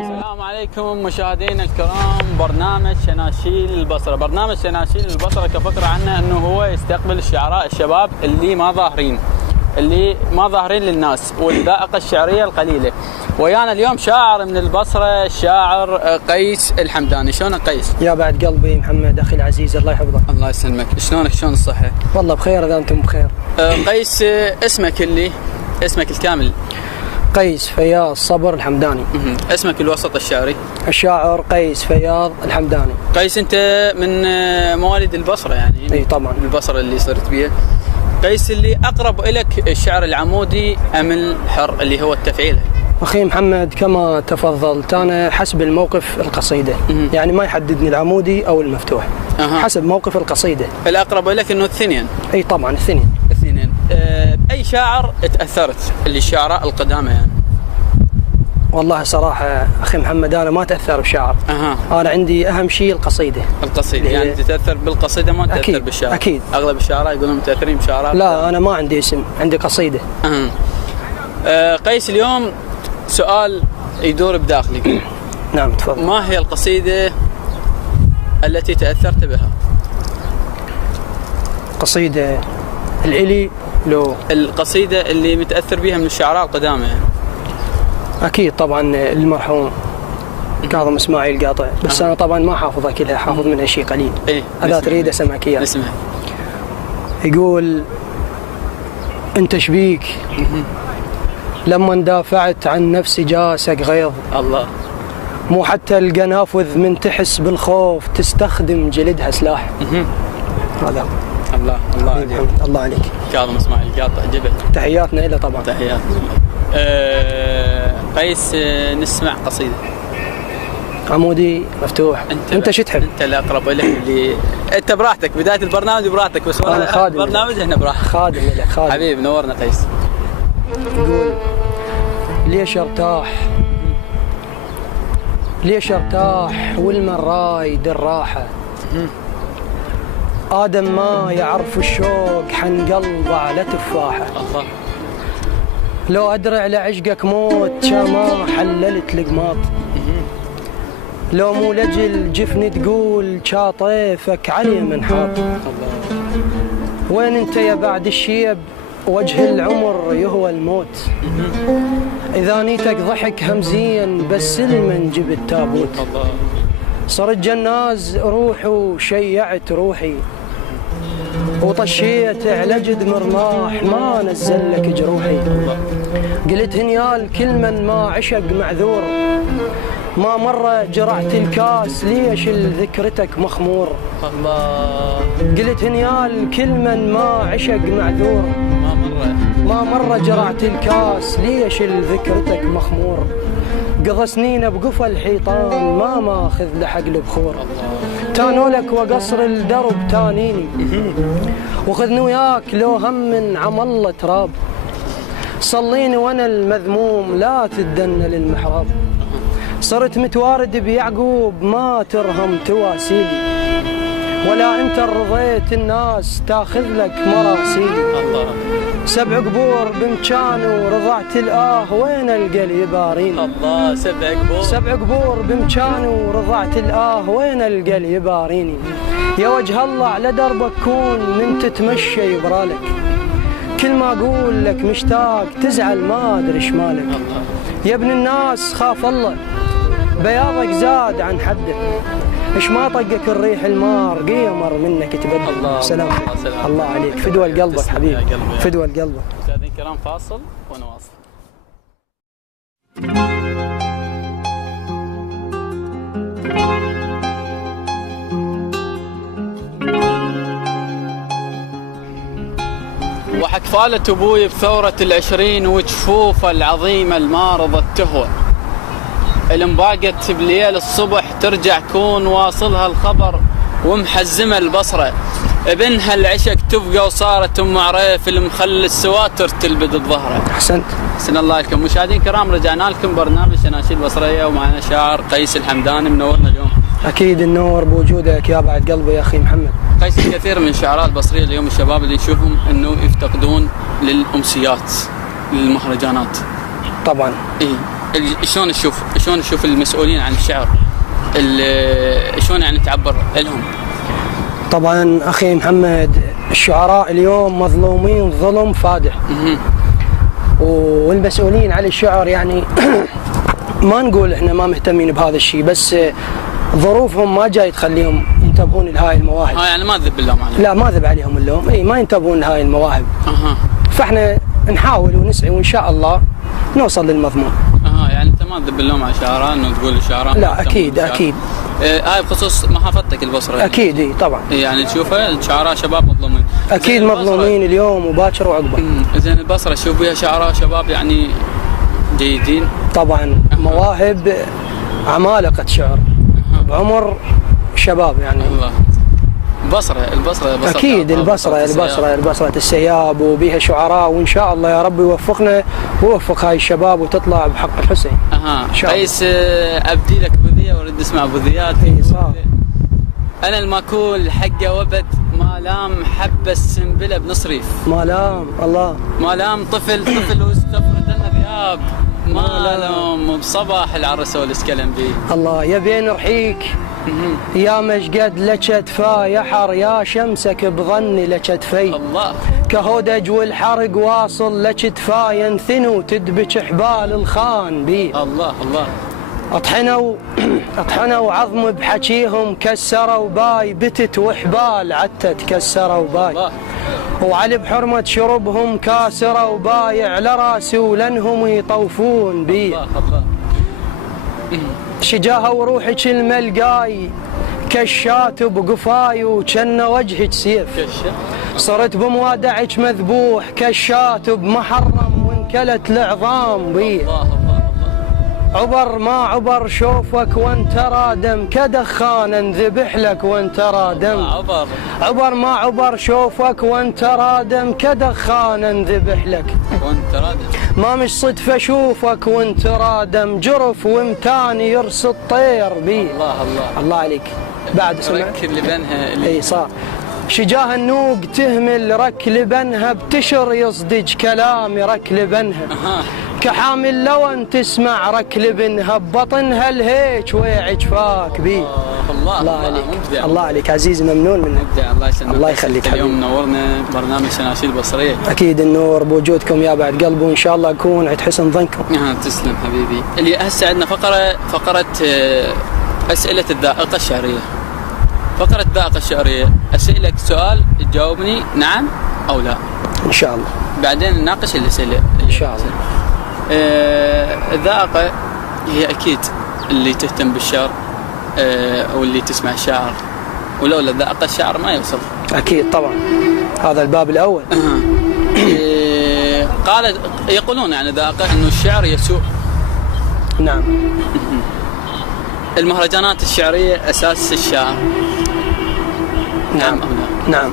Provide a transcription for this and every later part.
السلام عليكم مشاهدينا الكرام، برنامج شناشيل البصرة. برنامج شناشيل البصرة كفكرة عنه انه هو يستقبل الشعراء الشباب اللي ما ظاهرين للناس والذائقة الشعرية القليلة. ويانا اليوم شاعر من البصرة، الشاعر قيس الحمداني. شلونك قيس؟ يا بعد قلبي محمد اخي العزيز، الله يحفظك. الله يسلمك. شلونك؟ شلون الصحة؟ والله بخير اذا انتم بخير. قيس، اسمك الكامل؟ قيس فياض صبر الحمداني. اسمك الوسط الشعري؟ الشاعر قيس فياض الحمداني. قيس، انت من مواليد البصرة يعني؟ اي طبعا. البصرة اللي صرت بيها. قيس، اللي اقرب لك الشعر العمودي ام الحر اللي هو التفعيله؟ اخي محمد كما تفضلت، انا حسب الموقف القصيده، يعني ما يحددني العمودي او المفتوح. حسب موقف القصيده. الاقرب لك انه الاثنين؟ اي طبعا الاثنين. اي شاعر تاثرت اللي الشعراء القدامى يعني؟ والله صراحه اخي محمد انا ما تاثر بشعر. انا عندي اهم شيء القصيده. يعني تتاثر بالقصيده ما تتاثر أكيد. بالشعر؟ اكيد. اغلب الشعراء يقولون متاثرين بشعراء. لا انا ما عندي اسم، عندي قصيده. قيس، اليوم سؤال يدور بداخلي. نعم تفضل. ما هي القصيده التي تاثرت بها؟ قصيده الإلي لو القصيده اللي متاثر بها من الشعراء القدامى يعني؟ اكيد طبعا المرحوم كاظم اسماعيل قاطع، بس انا طبعا ما حافظها كلها، حافظ منها شيء قليل. اذا تريد اسمعك اياه. اسمع. يقول: انت شبيك لما دافعت عن نفسي جاسك غيظ، الله، مو حتى القنافذ من تحس بالخوف تستخدم جلدها سلاح. هذا. الله عليك. الله عليك. كاظم اسماعيل قاطع جبل. تحياتنا له طبعا. تحياتنا. قيس، نسمع قصيده عمودي مفتوح. انت شو تحب؟ انت اللي اقرب لك، اللي انت براحتك، بدايه البرنامج براحتك، بس انا خادم البرنامج احنا براحتك. خادم لك، خادم حبيب، نورنا قيس. يقول: ليش ارتاح والمراي دراحه، آدم ما يعرف الشوق حن قلبه على تفاحه، الله، لو أدرع لعشقك موت شاما حللت لقماط، لو مو لجل جفني تقول شاطيفك علي منحاط، وين انت يا بعد الشيب وجه العمر يهوى الموت، إذا نيتك ضحك همزين بس المن جبت تابوت، صرت جناز روح وشيعت روحي وطشيت على جد مرماح ما نزل لك جروحي، قلت هنيال كل من ما عشق معذور، ما مرة جرعت الكاس ليش لذكرتك مخمور، الله، قلت هنيال كل من ما عشق معذور، ما مرة جرعت الكاس ليش لذكرتك مخمور، قضى سنين بقفى الحيطان ما ماخذ لحق البخور، تانو لك وقصر الدرب تانيني وخذني وياك لو هم من عم الله تراب، صليني وانا المذموم لا تدنى للمحراب، صرت متوارد بيعقوب ما ترهم تواسيلي، ولا انت رضيت الناس تاخذ لك مراسيلي، الله، 7 قبور بمكان ورضعت الآه وين القى اليبارين، الله، 7 قبور بمكان ورضعت الآه وين القى اليباريني، يا وجه الله على دربك كون من تتمشى يبرالك، كل ما اقول لك مشتاق تزعل ما ادري ايش مالك، يا ابن الناس خاف الله بياضك زاد عن حده، ايش ما طقك الريح المار قيمر منك تبدل. الله، سلام. الله عليك، فدوى لقلبك حبيبي، فدوى لقلبك. مشاهدينا الكرام، فاصل ونواصل. وحكفالة ابوي بثورة 20 وجفوفه العظيمة المارضة تهوى، المباقت بليل الصبح ترجع كون واصلها الخبر ومحزمة البصرة، ابنها العشق تبقى وصارت ام عريف المخلي السواتر تلبد الظهره. احسنت. حسن الله لكم. مشاهدين كرام، رجعنا لكم برنامج شناشيل البصريه ومعنا شاعر قيس الحمداني، منورنا اليوم. اكيد النور بوجودك يا بعد قلبي يا اخي محمد. قيس، كثير من الشعراء البصريه اليوم الشباب اللي نشوفهم انه يفتقدون للامسيات، للمهرجانات. طبعا. شلون تشوف المسؤولين عن الشعر شلون يعني تعبر لهم؟ طبعا أخي محمد، الشعراء اليوم مظلومين ظلم فادح. والمسؤولين على الشعر يعني ما نقول احنا ما مهتمين بهذا الشيء، بس ظروفهم ما جاي تخليهم ينتبهون لهاي المواهب. يعني ما ذب اللوم عليهم. لا، ما ذب عليهم اللوم، ما ينتبهون لهاي المواهب. فاحنا نحاول ونسعي وان شاء الله نوصل للمضمون. يعني انت ما تذب اللوم على الشعراء انه تقول الشعراء؟ لا اكيد اكيد. هاي بخصوص محافظتك البصره. اكيد طبعا. يعني تشوفها الشعراء شباب مظلومين. اكيد مظلومين اليوم وباكر وعقبه. زين البصره شوف بها شعراء شباب يعني جيدين. طبعا مواهب عمالقه شعر بعمر شباب يعني. الله. البصرة اكيد البصرة السياب وبيها شعراء، وان شاء الله يا رب يوفقنا ويوفق هاي الشباب وتطلع بحق الحسين. قيس ابدي لك بذيه وارد اسمع بذيات. صح. انا الماكول حقه وبد ما لام حبه السنبله بنصريف. ما لام الله. ما لام طفل واستفرد لنا ذياب. ما لام بصباح العرس والاسكلم بيه. الله يبين رحيك يا مشقد لك تفا يحر يا شمسك بظني لك تفي. الله. كهودج والحرق واصل لك تفا ينثنوا تدبك حبال الخان بي. الله. اطحنوا عظم بحكيهم كسروا باي بتت وحبال عتت كسروا باي. الله. وعلي بحرمة شربهم كاسروا بايع لراسي ولنهم يطوفون بي. الله. شجاها وروحك الملقاي كشات بقفاي وكن وجهك سيف. صرت بموادعك مذبوح كشات بمحرم وانكلت العظام بي. عبر ما عبر شوفك وانت رادم كدخان انذبح لك وانت رادم. عبر ما عبر شوفك وانت رادم كدخان انذبح لك وانت رادم. ما مش صدفة اشوفك وانت رادم جرف ومتاني يرصد طير بي. الله عليك. بعد سمع رك لبنها. اي صح. شجاه النوق تهمل رك لبنها بتشر يصدج كلامي رك لبنها. كحامل لون تسمع رك لبنها ببطنها الهيج ويعج فاك بي. الله عليك. مبدع. الله عليك عزيزي، ممنون منك. مبدع. الله يسلمك. الله يخليك. اليوم نورنا برنامج شناشيل البصريه. اكيد النور بوجودكم يا بعد قلب، وان شاء الله اكون عند حسن ظنكم. تسلم حبيبي. اللي هسه عندنا فقره اسئله الذائقه الشعريه. فقره الذائقه الشعريه، اسالك سؤال تجاوبني نعم او لا ان شاء الله، بعدين نناقش الاسئله ان شاء الله. الذائقه هي اكيد اللي تهتم بالشعر او اللي تسمع الشعر، ولولا الذائقه الشعر ما يوصل. اكيد طبعا، هذا الباب الاول. يقولون يعني ذائقه انه الشعر يسوء. نعم. المهرجانات الشعريه اساس الشعر. نعم. نعم.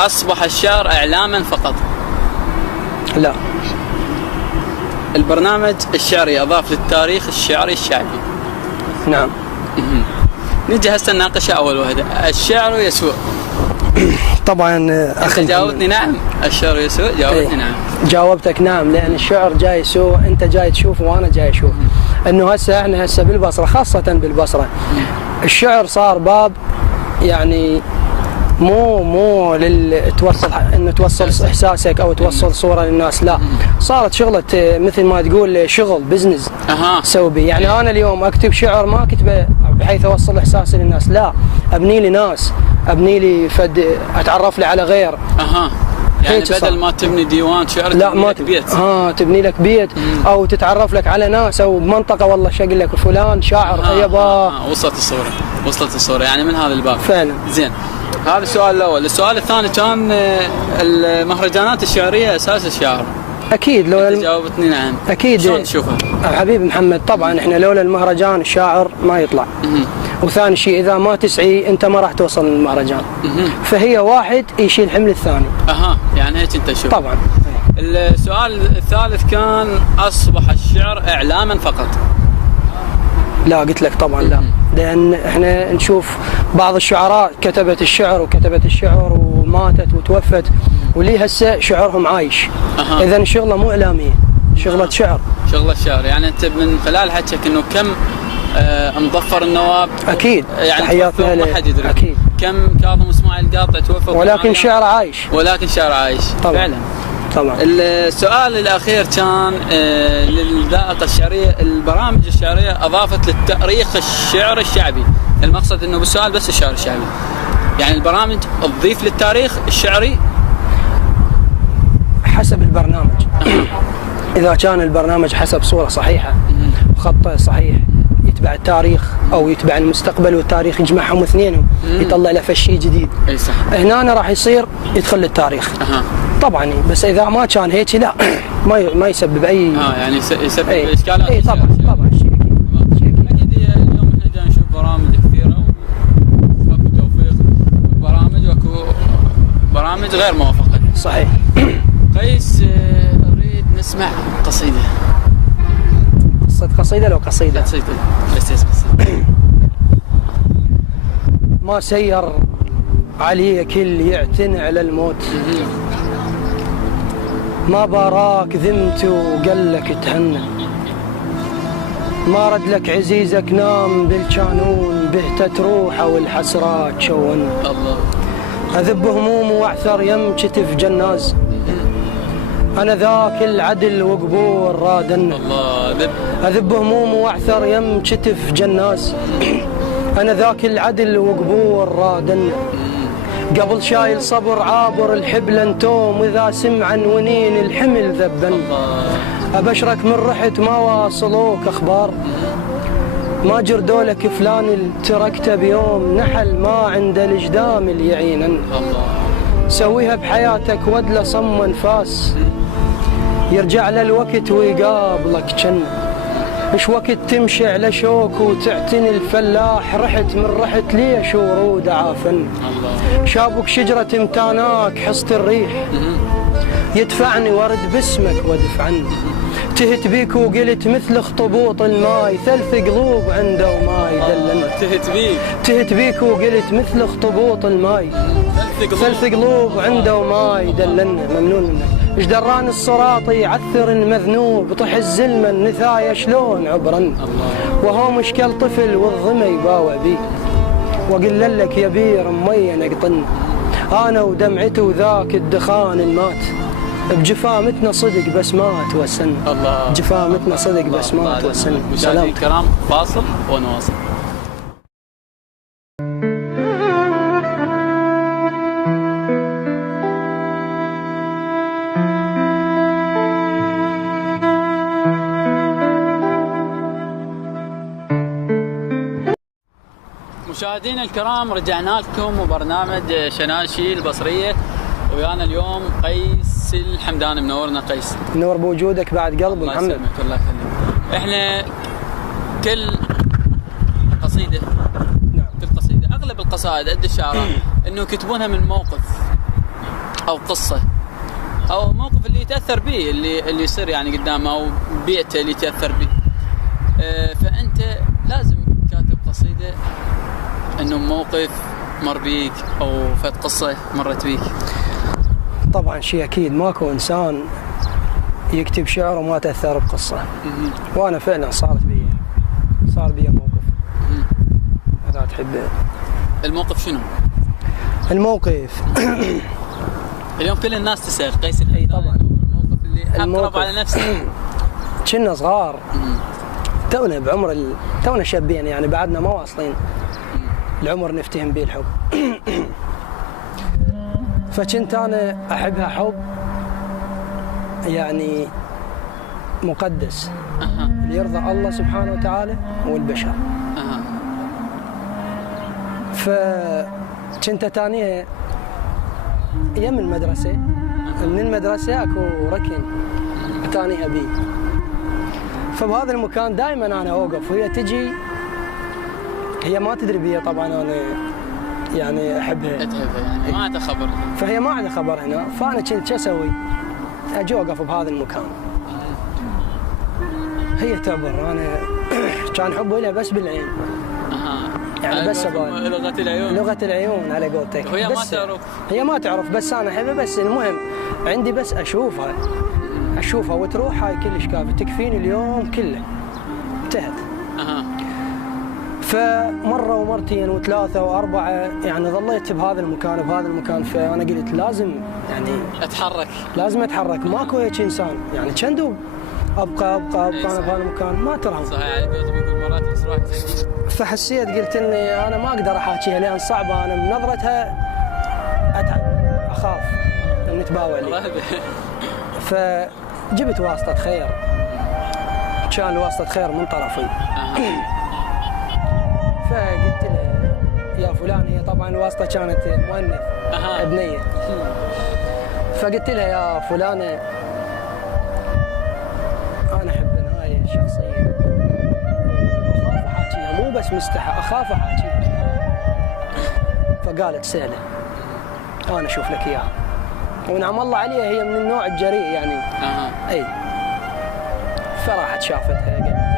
اصبح الشعر اعلاما فقط. لا. البرنامج الشعري اضاف للتاريخ الشعري الشعبي. نعم. نجي هسه نناقش اول وحده، الشعر يسوء. طبعا اخي جاوبتني نعم الشعر يسوء، جاوبتني نعم. جاوبتك نعم، لان الشعر جاي يسوء، انت جاي تشوفه وانا جاي اشوف. انه احنا هسه بالبصره، خاصه بالبصره الشعر صار باب يعني مو توصل انه توصل احساسك او توصل صوره للناس، لا، صارت شغله مثل ما تقول شغل بزنس سوي بيه. يعني انا اليوم اكتب شعر ما اكتبه بحيث اوصل احساسي للناس، لا، ابني لي ناس، ابني لي اتعرف لي على غير. يعني بدل ما تبني ديوان شعر لا، تبني لك بيت. تبني لك بيت او تتعرف لك على ناس او بمنطقه، والله شقل لك فلان شاعر يبا. وصلت الصوره يعني من هذا الباب فعلا. زين، هذا السؤال الاول. السؤال الثاني كان المهرجانات الشعريه اساس الشعر. اكيد لو جاوبتني نعم. اكيد. شلون تشوفها حبيبي محمد؟ طبعا احنا لولا المهرجان الشاعر ما يطلع. وثاني شيء اذا ما تسعي انت ما راح توصل للمهرجان. فهي واحد يشيل حمل الثاني. يعني هيك انت تشوف. طبعا. السؤال الثالث كان اصبح الشعر اعلاما فقط. لا، قلت لك طبعا لا، لان احنا نشوف بعض الشعراء كتبت الشعر وماتت وتوفت، ولي هسه شعرهم عايش. اذا الشغله مو اعلاميه، شغلة شعر. شغلة شعر، يعني أنت من خلال حكيك إنه كم مظفر النواب أكيد، يعني تحياتنا ما حد يدري أكيد. كم كاظم اسماعيل القاطع توفى، ولكن شعر عايش. ولكن شعر عايش طبعا. فعلا. طبعا. السؤال الأخير كان للذائقة الشعرية، البرامج الشعرية أضافت للتاريخ الشعر الشعبي، المقصد إنه بالسؤال بس الشعر الشعبي، يعني البرامج تضيف للتاريخ الشعري حسب البرنامج. إذا كان البرنامج حسب صورة صحيحة وخط صحيح يتبع التاريخ أو يتبع المستقبل والتاريخ يجمعهم اثنين يطلع له شيء جديد، أي صح، هنا راح يصير يدخل للتاريخ. طبعا، بس إذا ما كان هيك لا ما يسبب أي يعني يسبب إشكالات. أي طبعا شيء أكيد. أكيد اليوم احنا جاي نشوف برامج كثيرة واكو توفيق برامج واكو برامج غير موفقة. صحيح. قيس، أريد نسمع قصيدة. قصيدة لو قصيدة. قصيدة بس قصيدة. ما سير عليك اللي يعتن على الموت، ما باراك ذمت وقال لك تهنى، ما رد لك عزيزك نام بالجانون، بهتت روحه والحسرات شون. الله. أذب هموم واعثر يمشتف جناز، أنا ذاك العدل وقبور رادن. الله. أذب هموم واعثر يمشتف جناز، أنا ذاك العدل وقبور رادن. قبل شايل صبر عابر الحبل انتوم، وإذا سمعا ونين الحمل ذبن. أبشرك من رحت ما واصلوك أخبار، ما جردولك فلان اللي تركته بيوم، نحل ما عند الإجدام اللي يعينن. سويها بحياتك ودله صم انفاس، يرجع للوقت ويقابلك جن. مش وقت تمشي على شوك وتعتني الفلاح، رحت ليش ورود عافن. شابك شجرة امتاناك حصت الريح، يدفعني ورد باسمك وادف عني. تهت بيك وقلت مثل اخطبوط الماي، ثلث قلوب عنده وما يدلن. تهت بيك وقلت مثل اخطبوط الماي، ثلث قلوب عنده وما يدلن. ممنون منك. ايش دران الصراط يعثر المذنوب، طح الزلمة النثايا شلون عبرا. وهو مشكل طفل والظما يباوع بي، وقل لك يا بير مي نقطن. انا ودمعته وذاك الدخان المات، بجفامتنا صدق بس ما توسن. الله. جفامتنا صدق بس ما توسن. سلام الكرام، فاصل ونواصل. مشاهدينا الكرام، رجعنا لكم وبرنامج شناشي البصرية، ويانا اليوم قيس الحمداني. منورنا قيس. نور بوجودك بعد قلب محمد. الله يسلمك. الله يخليك. احنا كل قصيدة كل قصيدة اغلب القصائد عند الشعراء انه يكتبونها من موقف او قصة او موقف اللي يتأثر به، اللي يصير يعني قدامه، او بيئته اللي يتأثر به. فانت لازم كاتب قصيدة انه موقف مر بيك او فت قصة مرت بيك. طبعا شيء اكيد، ماكو انسان يكتب شعر وما تاثر بقصه. وانا فعلا صار بي موقف. اذا تحب. الموقف شنو؟ الموقف اليوم كل الناس تسال قيس الحمداني. طبعا الموقف اللي اقرب على نفسه. كنا صغار، تونا بعمر تونا شابين، يعني بعدنا ما واصلين العمر نفتهم به الحب. فكنت انا احبها حب يعني مقدس، اللي يرضى الله سبحانه وتعالى والبشر. فكنت تانيها ايام المدرسه، من المدرسه اكو ركن تانيها بي، فبهذا المكان دائما انا اوقف وهي تجي، هي ما تدري بي طبعا انا يعني احبها يعني ما عندها خبر، فهي ما عندها خبر هنا. فانا كنت شو اسوي؟ اجي اوقف بهذا المكان، هي تعبر، انا كان حبي لها بس بالعين. يعني بس لغة العيون، لغة العيون على قولتك. وهي ما تعرف، هي ما تعرف، بس انا احبها. بس المهم عندي بس اشوفها اشوفها وتروح هاي كلش كافي تكفيني اليوم كله، انتهت. فمره ومرتين وثلاثه واربعه يعني ظليت بهذا المكان فانا قلت لازم يعني اتحرك، لازم اتحرك، ماكو هيك انسان يعني كندوب ابقى انا بهذا المكان ما ترهم. صحيح على قولتهم يقول مرات تروح. فحسيت قلت اني انا ما اقدر احاكيها لان صعبه، انا من نظرتها اتعب اخاف ان نتباوع لي. فجبت واسطه خير، كان واسطه خير من طرفي. فقلت له يا فلان، هي طبعا الواسطه كانت مؤنث ابنيه. فقلت لها يا فلانه انا احب هاي الشخصيه، اخاف احاكيها، مو بس مستحى، اخاف احاكيها. فقالت سهله، انا اشوف لك اياها. ونعم الله عليها هي من النوع الجريء يعني. اي. فراحت شافتها قالت لها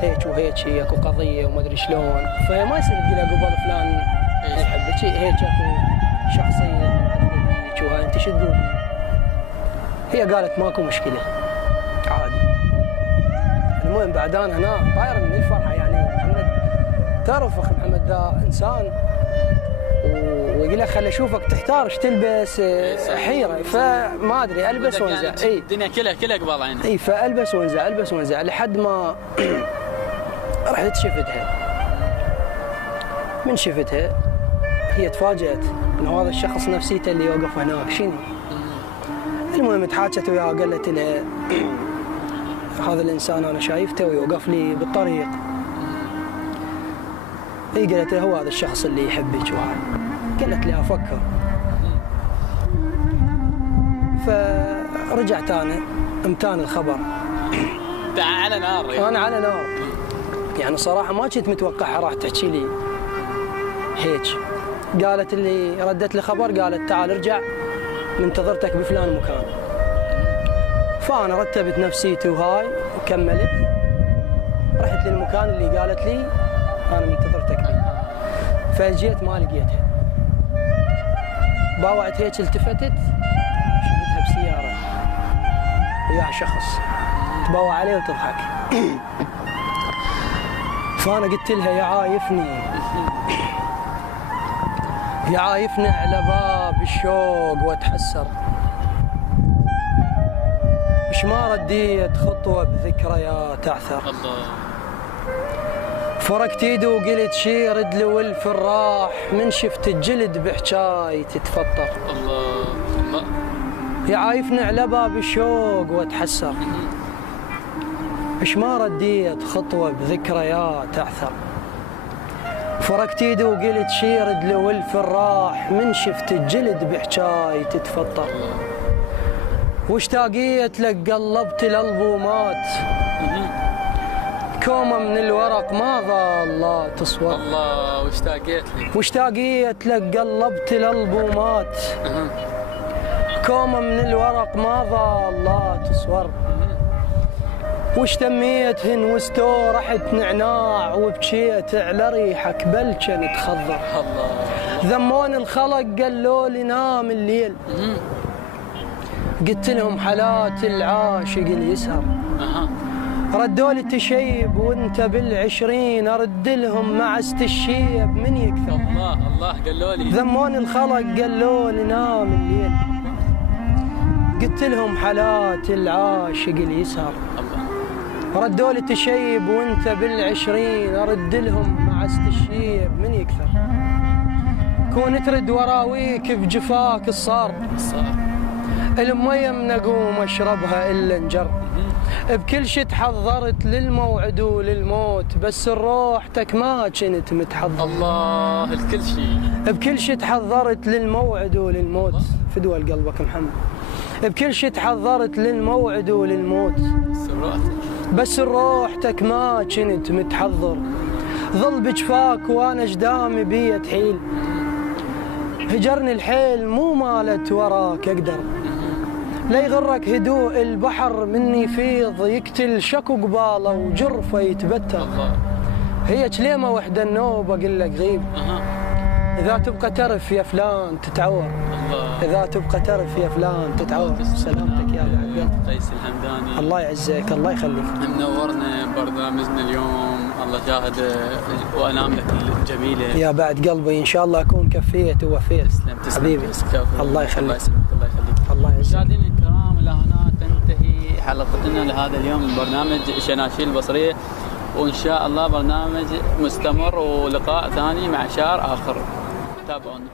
هيك وهيك، اكو قضيه وما ادري شلون. فهي ما يصير تقول لها قبل فلان يحبك، هيك اكو شخصيه اجنبيه وهاي انت شو تقول؟ هي قالت ماكو مشكله عادي. المهم بعد انا هنا طاير من الفرحه يعني. محمد تعرف اخي محمد ذا انسان، ويقول لك خلي اشوفك تحتار ايش تلبس، حيره. فما ادري البس وانزع. اي الدنيا كلها قبال عينها. اي فالبس وانزع لحد ما رحت شفتها. من شفتها هي تفاجأت انه هذا الشخص نفسيته اللي يوقف هناك شنو. المهم تحاكت وياها، قالت لها هذا الانسان انا شايفته ويوقف لي بالطريق. هي قالت له هو هذا الشخص اللي يحبك وهاي. قالت لي افكر. فرجعت انا امتان الخبر. على نار يعني. انا على نار يعني صراحه ما كنت متوقعها راح تحكي لي هيك. قالت اللي ردت لي خبر، قالت تعال ارجع منتظرتك بفلان مكان. فانا رتبت نفسيتي وهاي وكملت، رحت للمكان اللي قالت لي انا منتظرتك فيه. فجيت ما لقيتها، باوعت هيك، التفتت شفتها بسياره وياها شخص تباوع عليه وتضحك. فانا قلت لها يا عايفني على باب الشوق واتحسر، ايش ما رديت خطوه بذكريات اعثر. الله. فركت ايدي وقلت شي رد لولف الراح، من شفت الجلد بحجاي تتفطر. الله. يا عايفني على باب الشوق واتحسر، ايش ما رديت خطوه بذكريات اعثر. فركت ايدي وقلت شي رد لولف الراح، من شفت الجلد بحجاي تتفطر. واشتاقيت لك قلبت الالبومات، كومه من الورق ما ظل لا تصور. الله. واشتاقيت لك قلبت الالبومات، كومه من الورق ما ظل لا تصور. واشتميتهن واستورحت نعناع، وبكيت على ريحك بلشن تخضر. الله. ذمون الخلق قالوا لي نام الليل، قلت لهم حالات العاشق اللي يسهر. ردوا لي تشيب وانت بالعشرين، ارد لهم مع الشيب من يكثر. الله قالوا لي. ذمون الخلق قالوا لي نام الليل، قلت لهم حالات العاشق اللي يسهر. ردوا لي تشيب وانت بالعشرين، ارد لهم مع الشيب من يكثر. كون ترد وراويك بجفاك الصار، المية من اقوم اشربها الا انجر. بكل شي تحضرت للموعد وللموت، بس روحتك ما كنت متحضر. الله. الكل شيء. بكل شي تحضرت للموعد وللموت. فدوى قلبك محمد. بكل شي تحضرت للموعد وللموت، بس روحتك ما كنت متحضر. ظل بجفاك وانا جدامي بي تحيل، هجرني الحيل مو مالت وراك اقدر. لا يغرك هدوء البحر مني يفيض، يقتل شكو قباله وجرفه يتبتر. هي كلمه وحده النوبه اقول لك غيب، إذا تبقى ترف يا فلان تتعور. إذا تبقى ترف يا فلان تتعور. سلامتك يا أبو عبد الله. قيس الحمداني. الله يعزك الله يخليك. منورنا ببرنامجنا اليوم، الله شاهد وأناملك الجميلة. يا بعد قلبي إن شاء الله أكون كفيت ووفيت. تسلم حبيبي. الله الله يخليك. يسلمك الله يخليك. الله يعزك. مشاهدينا الكرام، إلى هنا تنتهي حلقتنا لهذا اليوم من برنامج شناشيل البصرية، وإن شاء الله برنامج مستمر ولقاء ثاني مع شعر آخر. تابعونا.